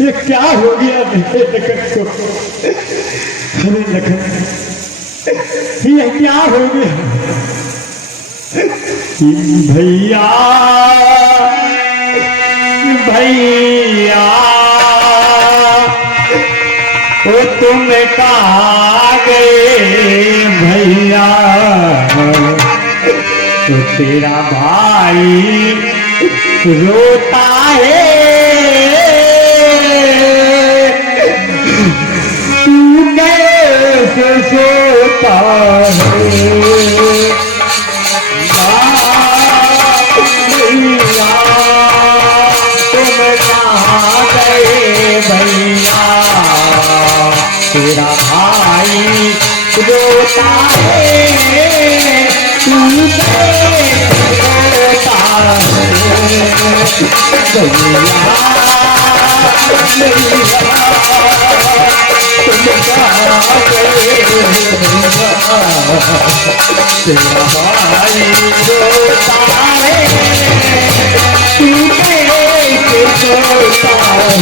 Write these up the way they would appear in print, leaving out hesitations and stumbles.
ये क्या हो गया मेरे लखन को? अरे लखन, ये क्या हो गया? भैया भैया ओ तुम कहाँ गए भैया? तो तेरा भाई रोता है, तू कैसे सोता है? भैया तुम कहाँ गए भैया? तेरा भाई रोता है, तू रोता है? तेरा भाई रोता है, तू कैसे रोता है?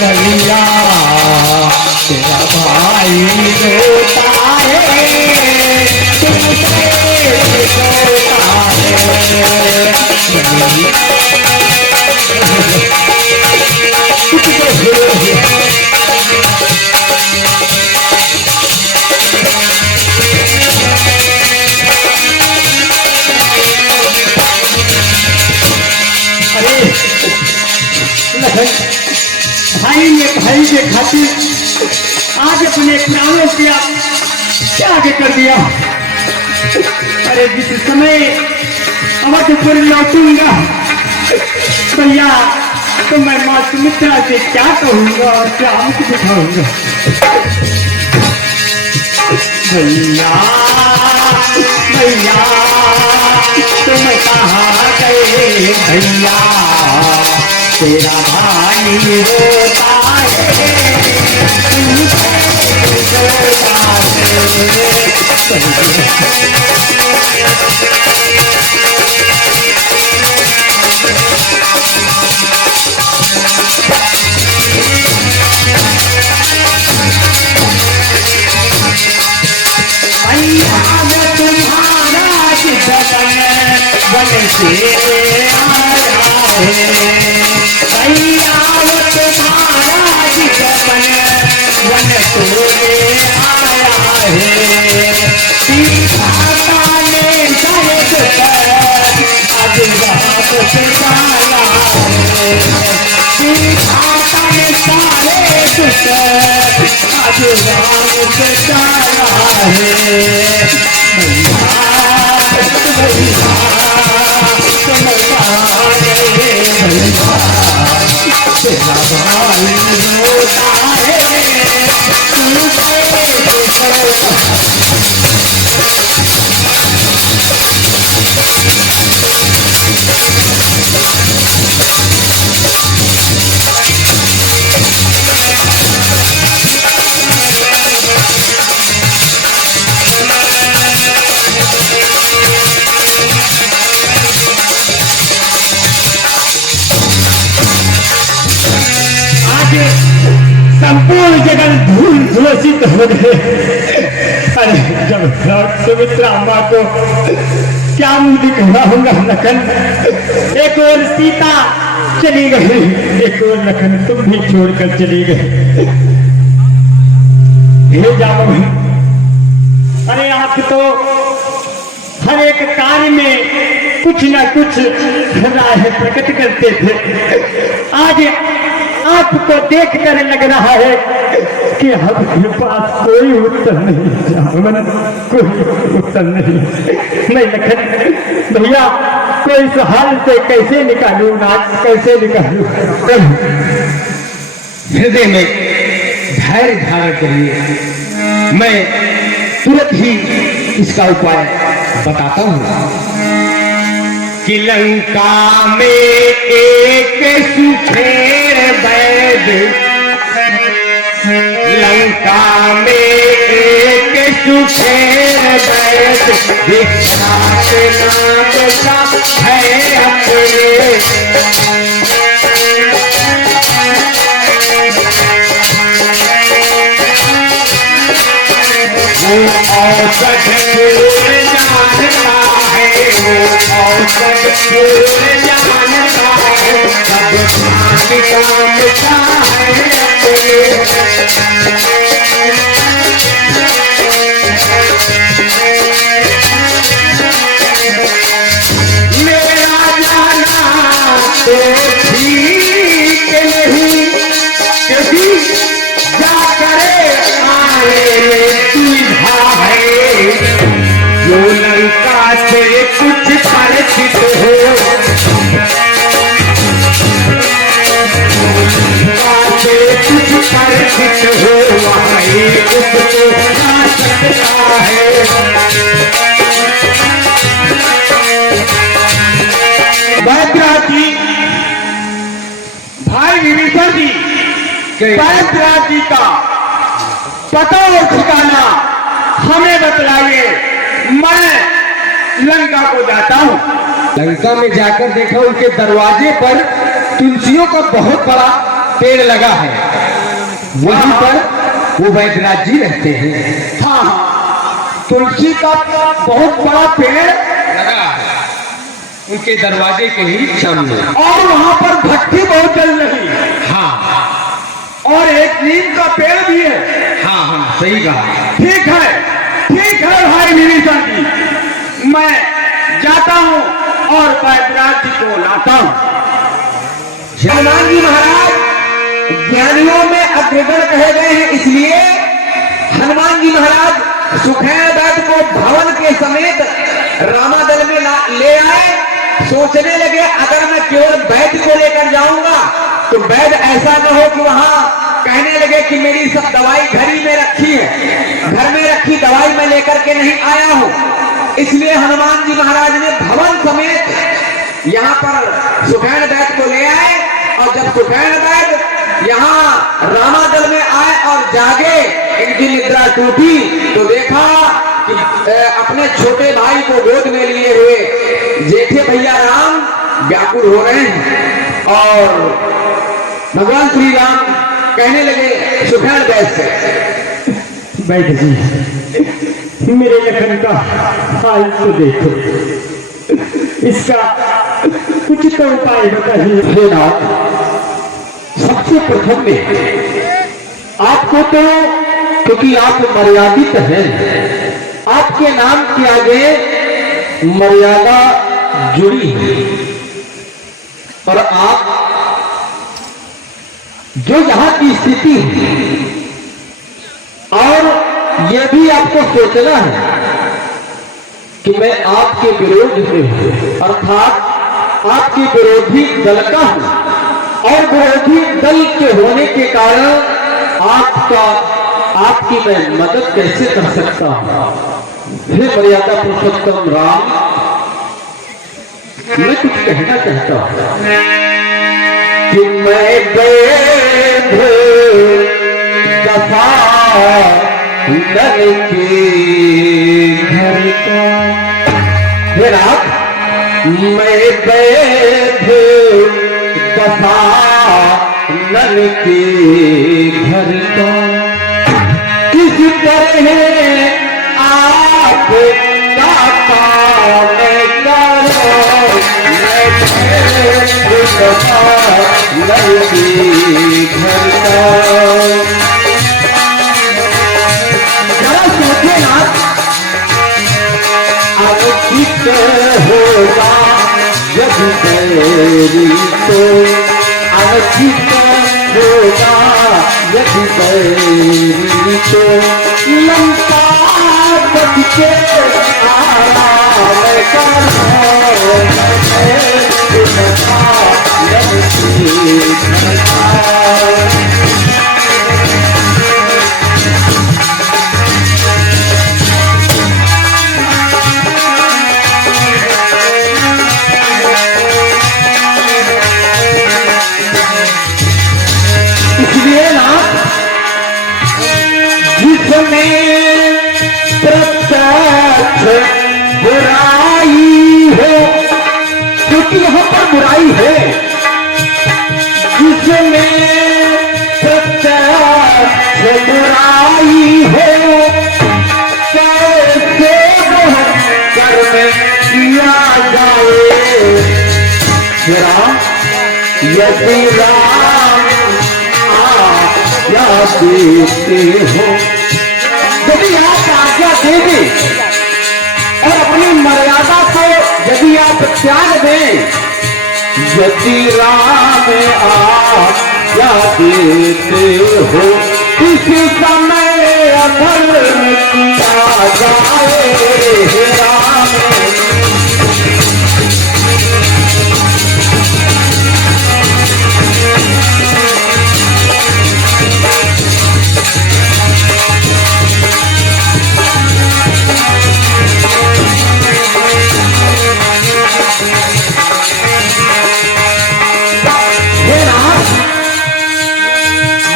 भैया तेरा भाई रोता है, तू भाई ने भाई के खातिर आज अपने प्राणों से त्याग कर दिया। अरे जिस समय अवधपुर लौटूंगा भैया तो मैं माँ सुमित्रा से क्या कहूंगा और क्या मुझे दिखाऊंगा? भैया भैया तुम कहाँ गए भैया? तेरा भाई रोता है, तू कैसे रोता भैया वो तुम्हारा जिदन बन से आया है। भैया वो तुम्हारा जिदन बन से आया है। सीता ने दर्द आज रात से जाया है। सीता ने सारे दुख आज रात से जाया है। भैया भैया तुम कहाँ गए भैया? तेरा भाई रोता है, तू कैसे रोता? संपूर्ण जगत धूल धुलसित हो गए। अरे जब सुमित्रा माँ को क्या मुंह दिखाऊंगा लखन। एक और सीता चली गई, एक और लखन तुम भी छोड़कर चली गए। हे जामवंत, अरे आप तो हर एक कार्य में कुछ न कुछ राह प्रकट करते थे। आज आपको देखकर लग रहा है कि आपके पास कोई उत्तर नहीं, जामवंत कोई उत्तर नहीं। मैं लखन भैया को इस हाल से कैसे निकालूं, आज कैसे निकालूं। हृदय में धैर्य धारण करिए, मैं तुरंत ही इसका उपाय बताता हूँ। कि लंका में एक सुखेर वैद, लंका में एक सुखेर वैद, विख्यात नाम का है अपने। वो औसत फूल जानता है, वो औसत फूल जानता है, सब भांति काम है मेरा जाना तो ठीक नहीं, क्योंकि जा करे आए जो लंका से कुछ परिचित हो, लंका से कुछ परिचित हो, वही उसको ना सकता है। बैद्यनाथ जी, भाई विभीषण जी, बैद्यनाथ जी का पता और ठिकाना हमें बतलाइए। मैं लंका को जाता हूँ। लंका में जाकर देखा, उनके दरवाजे पर तुलसियों का बहुत बड़ा पेड़ लगा है, वहीं पर वो बैद्यनाथ जी रहते हैं। हाँ हाँ, तुलसी का बहुत बड़ा पेड़ लगा है उनके दरवाजे के ही सामने, और वहाँ पर भट्टी बहुत जल रही है। हाँ, और एक नीम का पेड़ भी है। हाँ हाँ, सही कहा। ठीक है भाई विभीषण जी, मैं जाता हूँ और बैद्यनाथ जी को लाता हूँ। हनुमान जी महाराज ज्ञानियों में अग्रगण कहे गए हैं, इसलिए हनुमान जी महाराज सुखैन बैद को भवन के समेत रामादल में ले आए। सोचने लगे अगर मैं केवल वैद्य को लेकर जाऊंगा तो वैद्य ऐसा न हो कि वहां कहने लगे कि मेरी सब दवाई घर ही में रखी है, घर में रखी दवाई मैं लेकर के नहीं आया हूं। इसलिए हनुमान जी महाराज ने भवन समेत यहाँ पर सुखैन बैद को ले आए। और जब सुखैन बैद यहाँ रामादल में आए और जागे, इनकी निद्रा टूटी तो देखा कि अपने छोटे भाई को गोद में लिए हुए जेठे भैया राम व्याकुल हो रहे हैं। और भगवान श्री राम कहने लगे सुखैन बैद से, बैठ जी, मेरे लखन का हाल तो देखो, इसका कुछ तो उपाय बताइए। हे नाथ, सबसे प्रथम में आपको तो, क्योंकि आप मर्यादित हैं, आपके नाम के आगे मर्यादा जुड़ी है, और आप जो यहाँ की स्थिति है, और यह भी आपको सोचना है कि मैं आपके विरोध में हूं, अर्थात आपके विरोधी दल का हूं, और विरोधी दल के होने के कारण आपकी मैं मदद कैसे कर सकता हूं। हे मर्यादा पुरुषोत्तम राम, मैं कुछ कहना चाहता हूं कि मैं वैध दफा नल के घर का, हे रात, मैं वैध दफा नल के घर का किस तरह आ जरा सोचे ना, अनुचित होगा जब तेरी तो, अनुचित होगा जब तेरी तो, लंका बच के आराम करो, इसलिए ना जिसमें प्रत्यक्ष बुराई हो, क्योंकि यहां पर बुराई है, जिसमें प्रत्यक्ष बुराई हो, कैसे कर्म किया जाए। राम यदि राम आज्ञा देते हो, यदि आप आज्ञा देंगे और अपनी मर्यादा को यदि आप त्याग दें, यदि राम आज्ञा देते हो, किसी समय अधर्म किया जाए। राम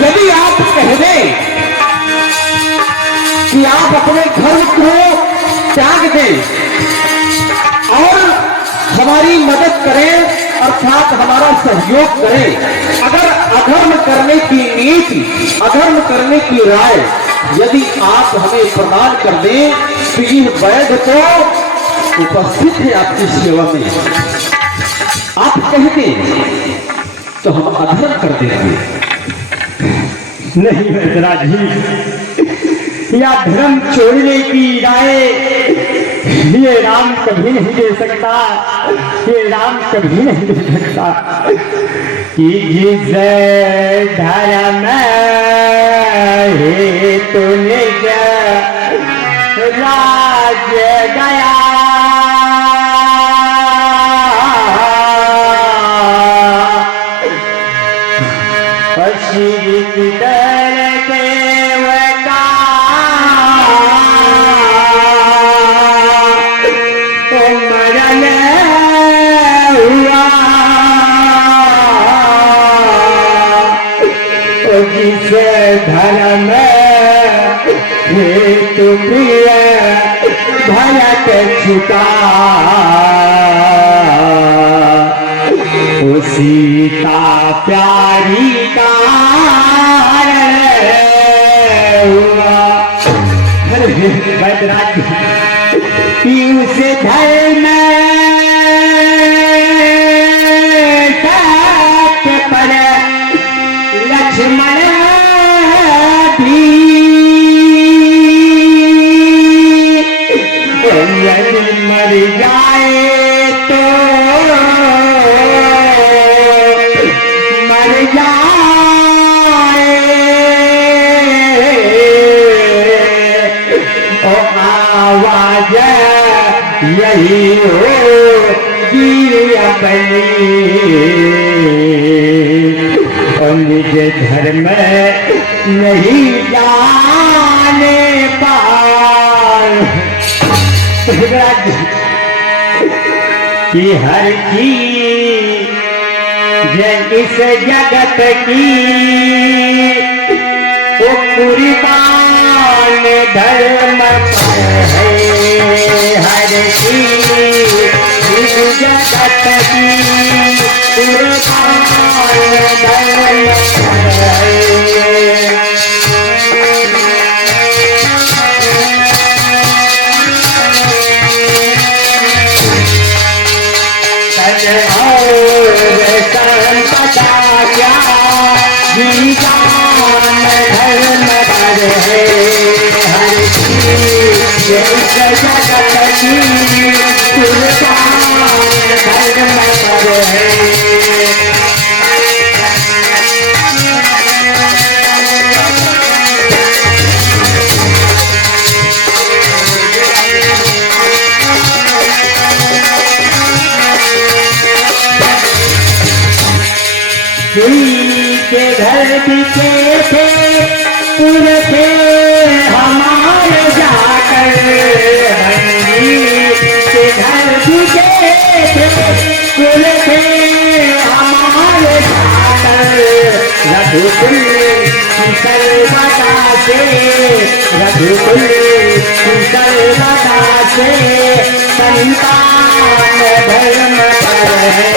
यदि आप कह दें कि आप अपने घर को त्याग दें और हमारी मदद करें, अर्थात हमारा सहयोग करें, अगर अधर्म करने की नीति, अधर्म करने की राय यदि आप हमें प्रदान कर दें, तो यह वैद्य तो उपस्थित है आपकी सेवा में, आप कहते तो हम अधर्म कर देंगे। नहीं वैदराज जी, या धर्म छोड़ने की राय ये राम कभी नहीं दे सकता, ये राम कभी नहीं दे सकता। कि जिसे धर्म है तो निज राज्य गया, धर्म हेतु प्रिय भरत छिपा, ओ सीता प्यारी का हुआ। वैदराज कि उसे धर्म सत्य पर लक्ष्मण मर जाए तो मर जाए, ओ आवाज यही हो अपनी, और निज धर्म नहीं जाने पाए। कि हर चीज इस जगत की वो कुर्बान धर्म पर है, हर चीज इस जगत की कुर्बान धर्म पर है। जी जान धर्म पर है हर चीज जगत की कुर्बान धर्म पर है। के घर दिखे थे पुर थे हमारे जाकर के घर दिखे थे पुर थे हमारे जाकर रघुकुल की सर्वदा से रघुकुल की सर्वदा से संतान धर्म पर है।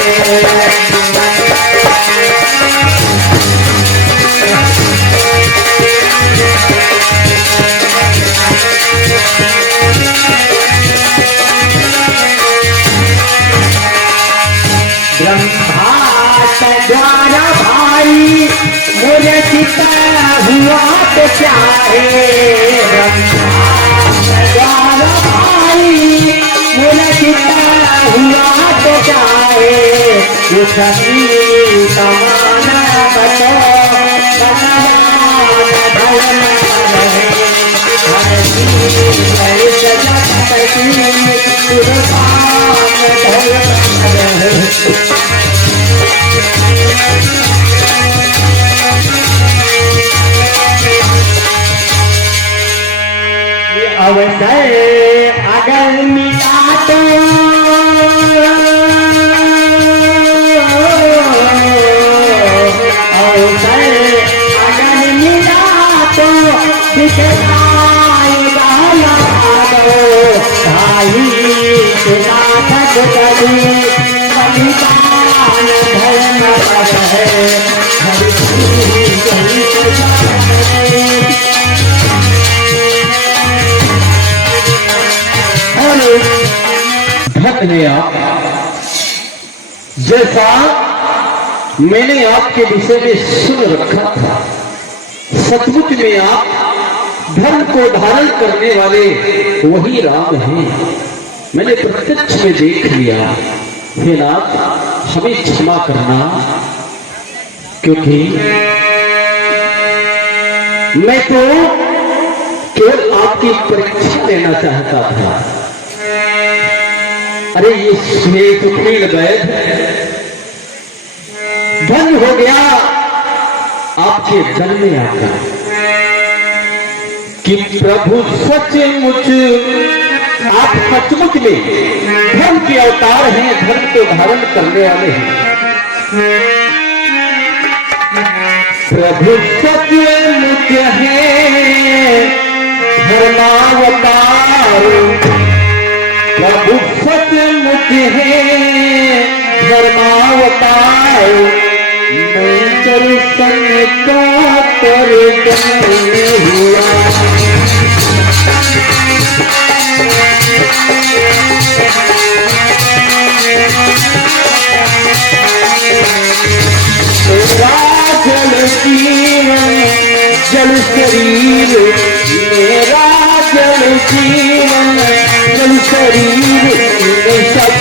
द्वारा भाई मुझे चिता हुआ तो चाहे द्वारा भाई मुझे चिता हुआ तो चाहे सभी समाना बतो भगवान धर्म है हर चीज जगत की कुर्बान धर्म है। अवसर अगर मिला तो अवसर अगर मिला तो दिखलाएगा भाई के साथ कभी बलिदान धर्म पर है हर भक्त ने आप जैसा मैंने आपके विषय में सुन रखा था सचमुच में आप धर्म को धारण करने वाले वही राम हैं। मैंने प्रत्यक्ष में देख लिया। हे नाथ हमें क्षमा करना क्योंकि मैं तो केवल आपकी परीक्षा लेना चाहता था। अरे ये श्वेत वैद धन हो गया आपके जन्म में आकर कि प्रभु सचमुच आप सचमुच में धर्म के अवतार हैं, धर्म को धारण करने वाले हैं। प्रभु सचमुच है धर्मावतार प्रभु सचमुच है धर्मावतार मैं दर्शन का कर हुआ जल जीवन जल शरीर मेरा जल जीवन जल शरीर सब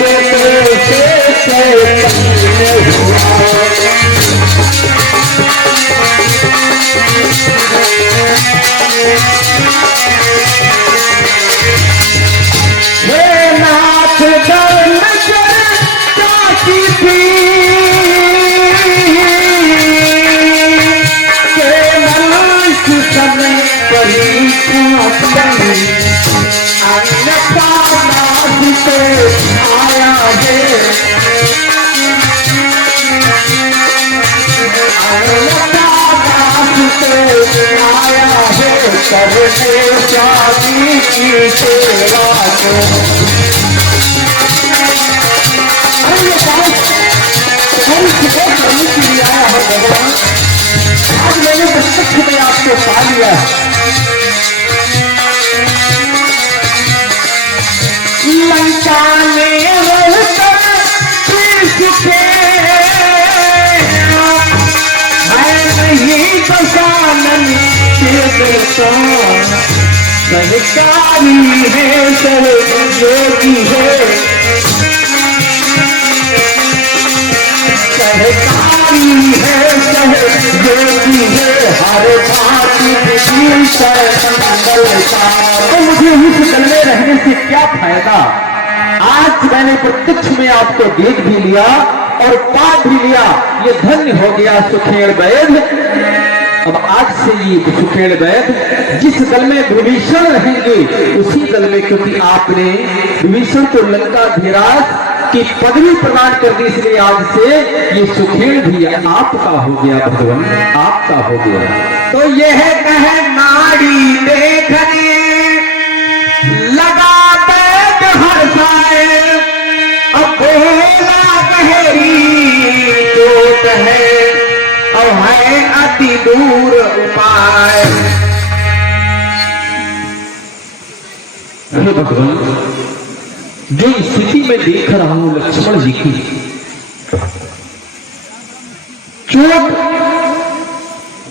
नाथ दर्शन काशी आया है करने शादी की सेवा आया है भगवान। आज मैंने प्रत्यक्ष में आपको पा लिया लंका में रहकर सहकारी है सब योगी है, सहकारी है सब योगी है, हर बात तो मुझे उस दल में रहने से क्या फायदा। आज मैंने प्रत्यक्ष में आपको देख भी लिया और पा भी लिया, ये धन्य हो गया सुखेड़ वैद्य। अब आज से ये सुखेड़ वैद्य जिस दल में विभीषण रहेंगे उसी दल में, क्योंकि आपने विभीषण को लंकाधीराज की पदवी प्रदान कर दी, इसलिए आज से ये सुखेड़ भी आपका हो गया भगवान, आपका हो गया। तो यह कहे नाड़ी देखने लगा बैठ हर साए, अब बोला गहरी चोट है, अब है अति दूर उपाय। हे भगवान, जो स्थिति में देख रहा हूं लक्ष्मण जी की चोट,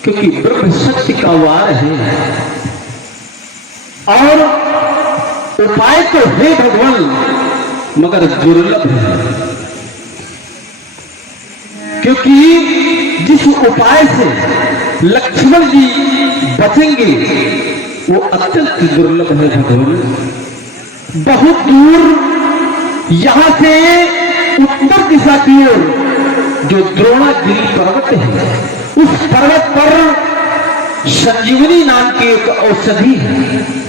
क्योंकि ब्रह्म शक्ति का वार है और उपाय तो है भगवान मगर दुर्लभ है, क्योंकि जिस उपाय से लक्ष्मण जी बचेंगे वो अत्यंत दुर्लभ है भगवान। बहुत दूर यहां से उत्तर दिशा की ओर जो द्रोणागिरी पर्वत है, उस पर्वत पर संजीवनी नाम की एक औषधि है,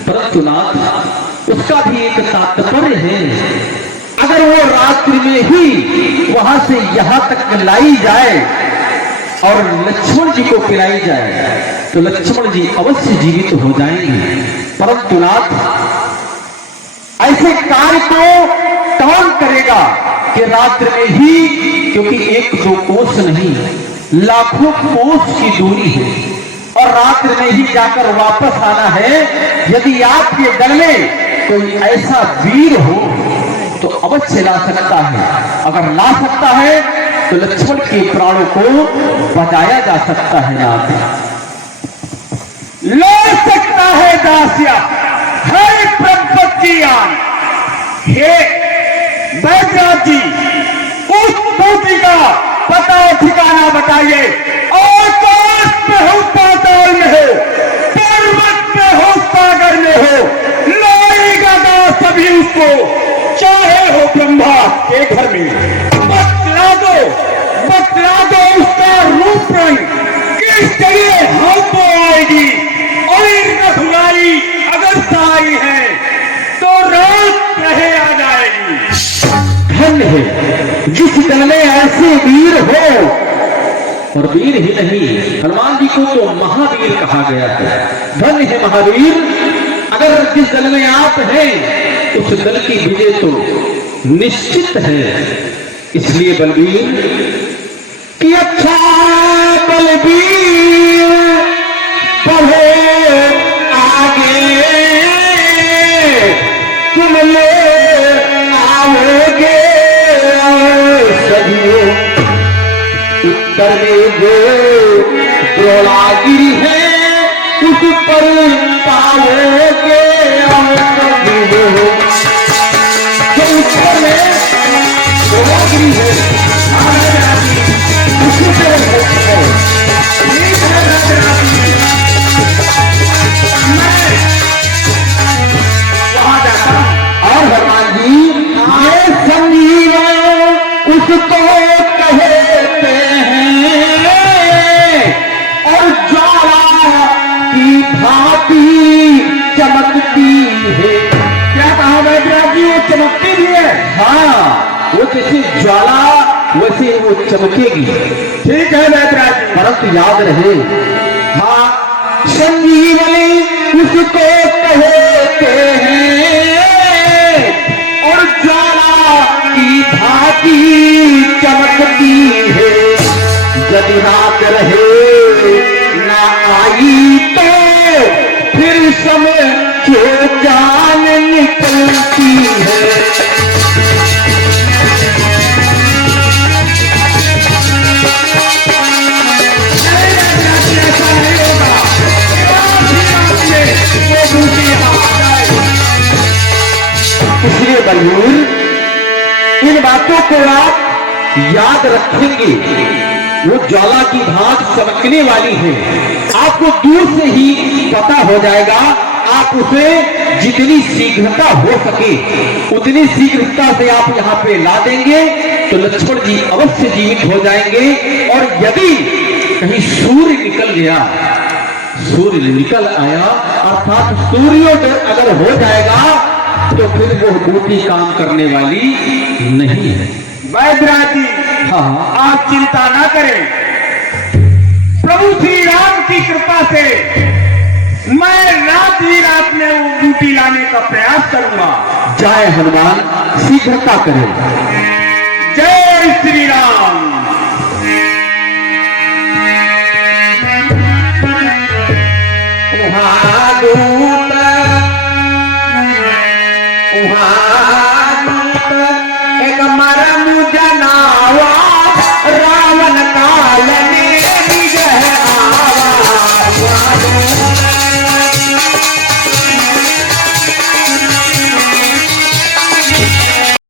परंतु नाथ उसका भी एक तात्पर्य है। अगर वो रात्रि में ही वहां से यहां तक लाई जाए और लक्ष्मण जी को पिलाई जाए तो लक्ष्मण जी अवश्य जीवित हो जाएंगे, परंतु नाथ ऐसे कार्य को कौन करेगा कि रात्रि में ही, क्योंकि एक दो कोस नहीं लाखों कोस की दूरी है और रात्रि में ही जाकर वापस आना है। यदि आपके दल में कोई ऐसा वीर हो तो अवश्य ला सकता है, अगर ला सकता है तो लक्ष्मण के प्राणों को बचाया जा सकता है। नाथ ला सकता है दासिया, है प्रपत्तियान। हे बैद्यनाथ जी, उस मूर्ति का पता और ठिकाना बताइए। आकाश में हो, पाताल में हो, पर्वत में हो, सागर में हो, लाएगा दास सभी उसको, चाहे हो ब्रह्मा के घर में। बतला दो उसका रूप रंग किस जगह हमको आएगी, और रखवाई अगर साई है तो रात रहे आ जाएगी। धन्य है जिस दल में ऐसे वीर हो, और वीर ही नहीं हनुमान जी को तो महावीर कहा गया है। धन्य है महावीर, अगर जिस दल में आप हैं उस दल की विजय तो निश्चित है। इसलिए बलवीर कि अच्छा बलवीर बढ़े आगे, तुम ले आओगे सदियों उत्तर में जो द्रोणागिरी है उस पर पाओगे उत्तर में द्रोणागिरी है उसी पर वहां जाता और भगवान जी ये संजीवन उसको कहते हैं और ज्वाला की भांति चमकती है। क्या कहा बैद्यनाथ जी, वो चमकती भी है? हाँ, वो जैसे ज्वाला वैसे वो चमकेगी। ठीक है बैद्यनाथ जी, परंतु याद रहे हाँ संजीवनी उसको कहते हैं और ज्वाला की भांति चमकती है। यदि रात रहे ना आई तो फिर समय जो जान निकलती है। हे बलूर, इन बातों को आप याद रखेंगे। वो ज्वाला की भांत चमकने वाली है, आपको दूर से ही पता हो जाएगा। आप उसे जितनी शीघ्रता हो सके उतनी शीघ्रता से आप यहाँ पे ला देंगे तो लक्ष्मण जी अवश्य जीवित हो जाएंगे। और यदि कहीं सूर्य निकल गया, सूर्य निकल आया अर्थात सूर्योदय अगर हो जाएगा तो फिर वो बूटी काम करने वाली नहीं है। वैद्यराज जी, हाँ, आप चिंता ना करें, प्रभु श्री राम की कृपा से मैं रात ही रात में वो बूटी लाने का प्रयास करूंगा। जय हनुमान, शीघ्रता करें। जय श्री राम।